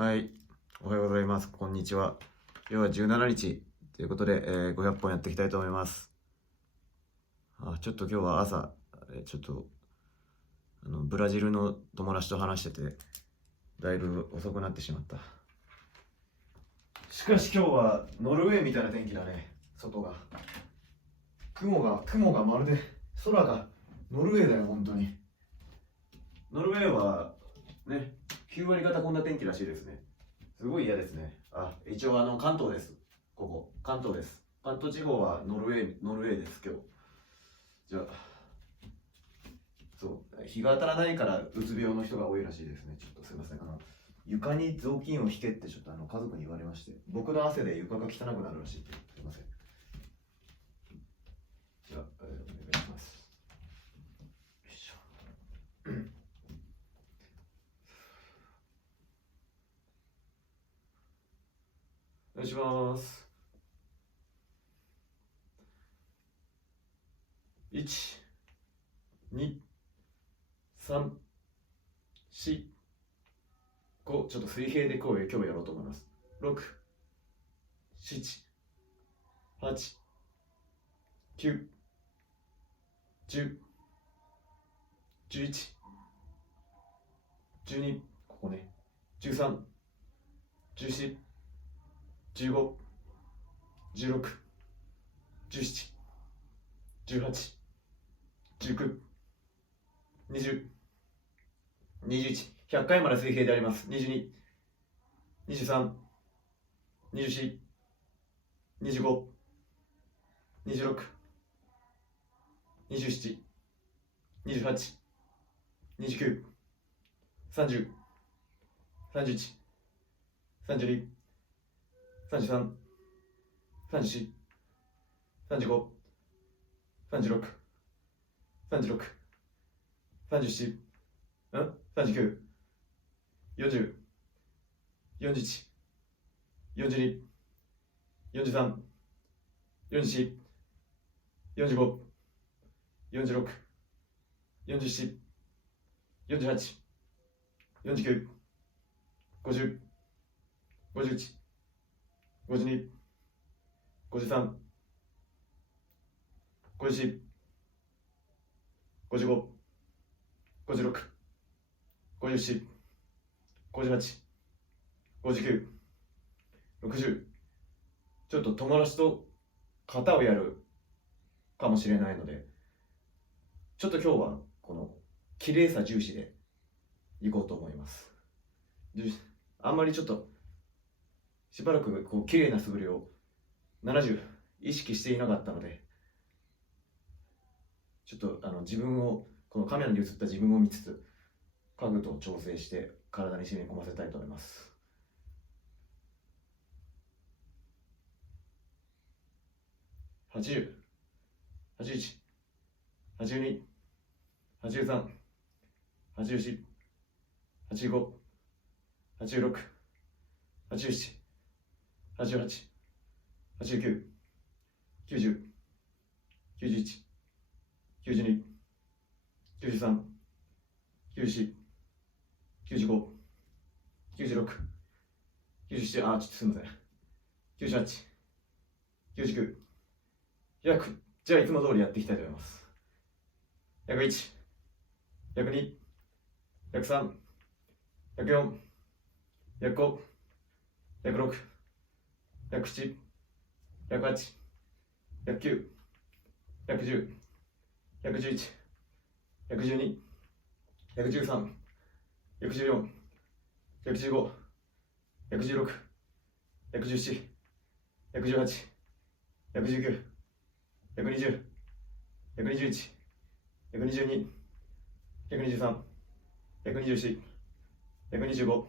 はい、おはようございます。こんにちは。今日は17日ということで、500本やっていきたいと思います。ちょっと今日は朝、ちょっとブラジルの友達と話してて、だいぶ遅くなってしまった。しかし今日はノルウェーみたいな天気だね。外が雲がまるで空がノルウェーだよ。本当にノルウェーはね、9割方こんな天気らしいですね。すごい嫌ですね。一応関東です。ここ関東です。関東地方はノルウェーです。今日じゃあ、そう日が当たらないからうつ病の人が多いらしいですね。ちょっとすいません。床に雑巾を引けってちょっと家族に言われまして、僕の汗で床が汚くなるらしいって。すいません。じゃあ、お願いします。よいしょ。お願いします。1、2、3、4、5、ちょっと水平で今日やろうと思います。6、7、8、9、10、11、12、ここね、13、14、15、16、17、18、19、20、21、100回まで水平であります。22、23、24、25、26、27、28、29、30、31、32、33、34、35、36、36、37、39、40、41、42、43、44、45、46、47、48、49、50、51、52、53、54、55、56、57、58、59、60。ちょっと友達と型をやるかもしれないので、ちょっと今日はこの綺麗さ重視でいこうと思います。あんまりちょっとしばらくこう綺麗な素振りを70意識していなかったので、ちょっと自分を、このカメラに映った自分を見つつ家具と調整して体に染み込ませたいと思います。80、81、82、83、84、85、86、87、88、89、90、91、92、93、94、95、96、97、ちょっとすみません。98、99、100。じゃあいつも通りやっていきたいと思います。101、102、103、104、105、106、107、108、109、110、111、112、113、114、115、116、117、118、119、120、121、122、123、124、125、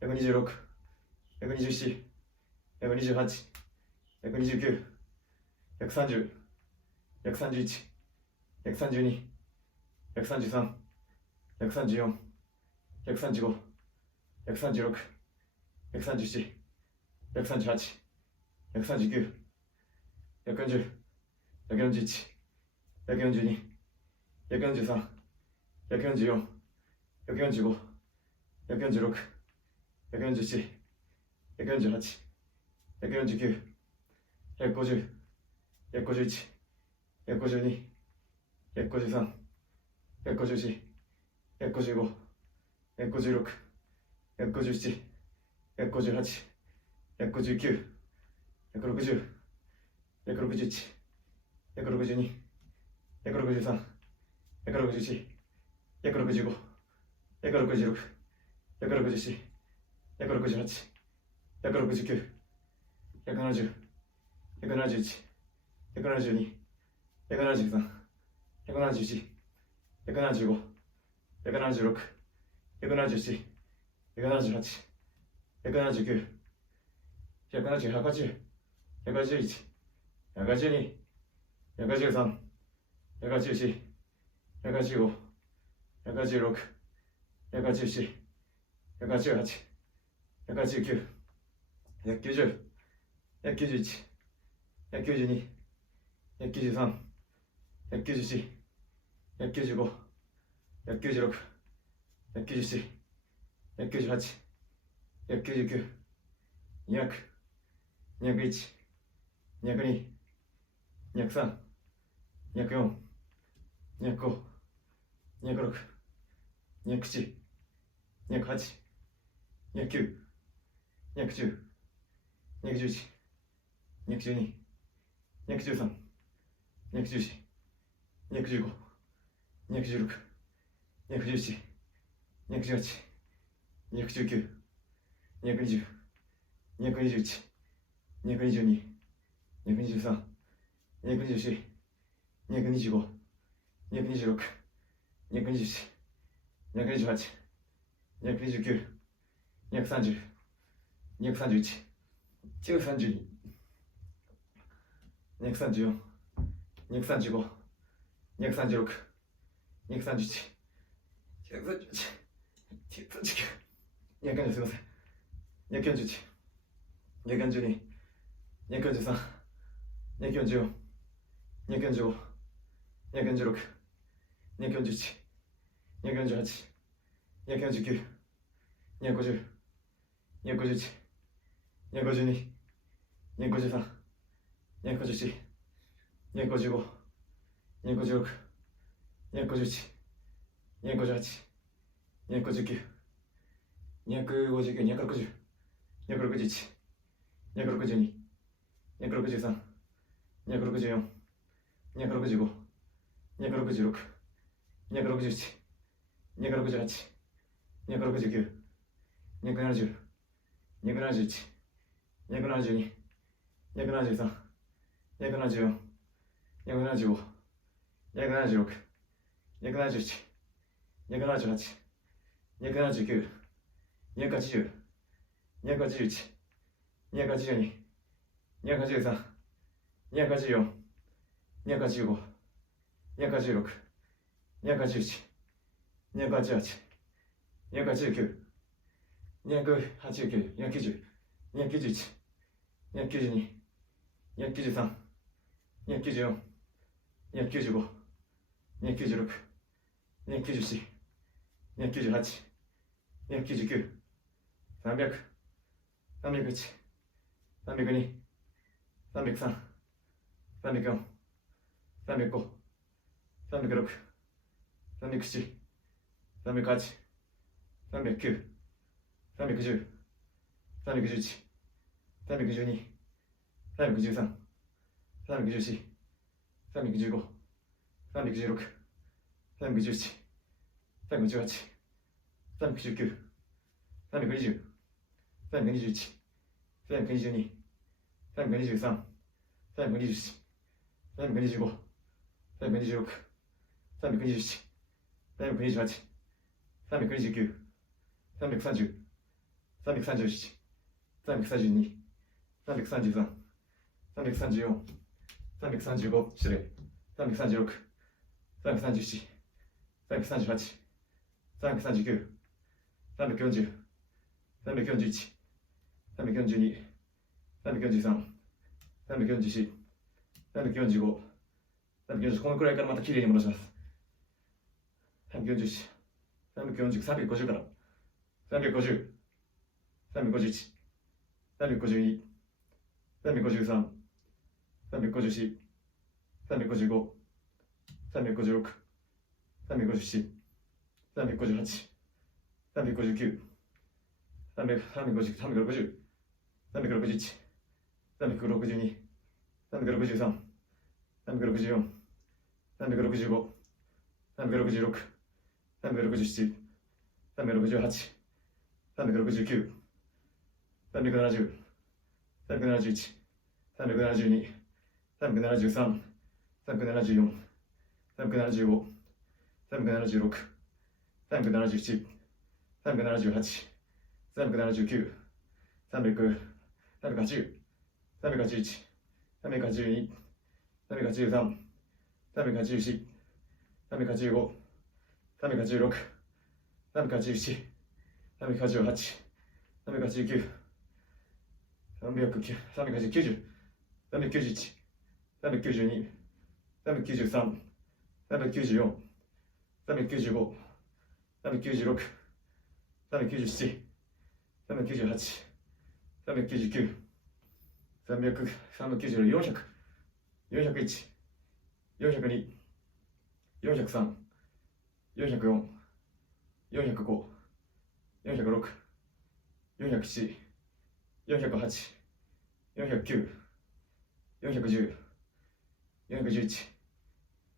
126、127、128、129、130、131、132、133、134、135、136、137、138、139、140、141、142、143、144、145、146、147、148、149、150、151、152、153、154、155、156、157、158、159、160、161、162、163、161、165、166、167、168、169、170、171、172、173、171、175、176、177、178、179、180、181、182、183、184、185、186、187、188、189、190、191、192、193、194、195、196、197、198、199、200、201、202、203、204、205、206、207、208、209、210、211、212、213、214、215、216、217、218、219、220、221、222、223、224、225、226、227、228、229、230、231、232、234、235、236、231、238、239、240、すいません。241、242、243、244、245、246、241、248、249、250、251、252、253、254、255、256、251、258、259、259、260、261、262、263、264、265、266、267、268、269、270、271、272、273、274、275、276、277、278、279、280、281、282、283、284、285、286、281、288、289、289、290、291、292、293、294、295、296、294、298、299、300、301、302、303、304、305、306、307、308、309、310、311、312、313、314、315、316、317、318、319、320、321、322、323、324、325、326、327、328、329、330、331、332、333、334、335、失礼、336、337、338、339、340、341、342、343、344、345、340、このくらいからまたきれいに戻します。344、340、350から、350、351、352、353、354、355、356、357、358、359、360、360、361、362、363、364、365、366、367、368、369、370、371、372、373、374、375、376、377、378、379、300、380、381、382、383、384、385、386、387、388、389、390、391、392、393、394、395、396、397、398、399、300、390、400、401、402、403、404、405、406、407、408、409、410、411、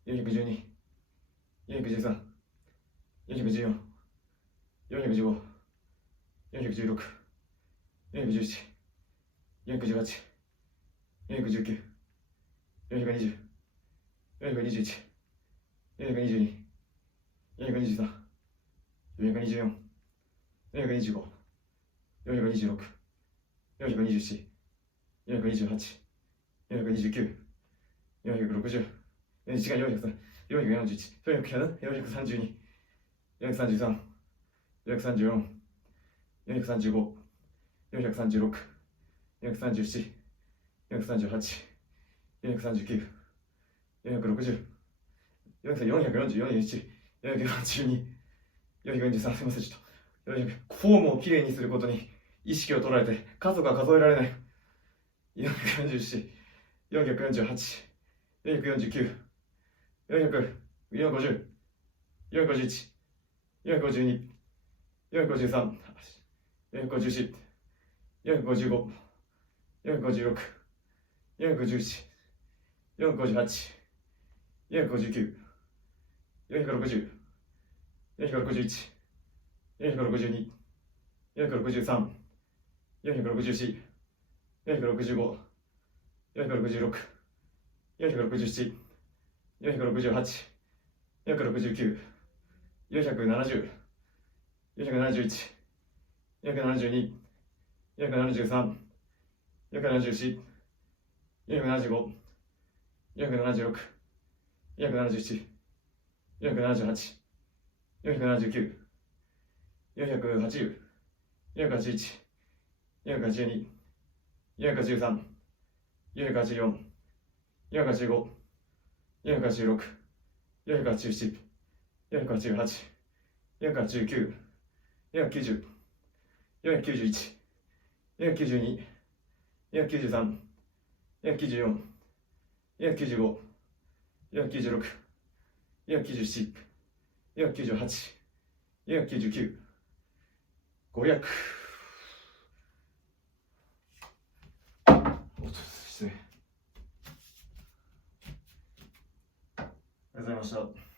412、413、414、415、416、417、418、419、420、421、422、423、424、425、426、427、428、429、460、441、441、432、433、434、435、436、437、438、439、460、440、441、442、すみません、ちょっと、フォームをきれいにすることに意識を取られて、数が数えられない。444、448、449、400、450、451、452、453、454、455、456、457、458、459、460、461、462、463、464、465、466、467、468、469、470、471、472、473、474、475、476、477、478、479、480、481、482、483、484、485、486、487、488、489、490、491、492、493、494、495、496、497、498、499、500。失礼。ありがとうございました。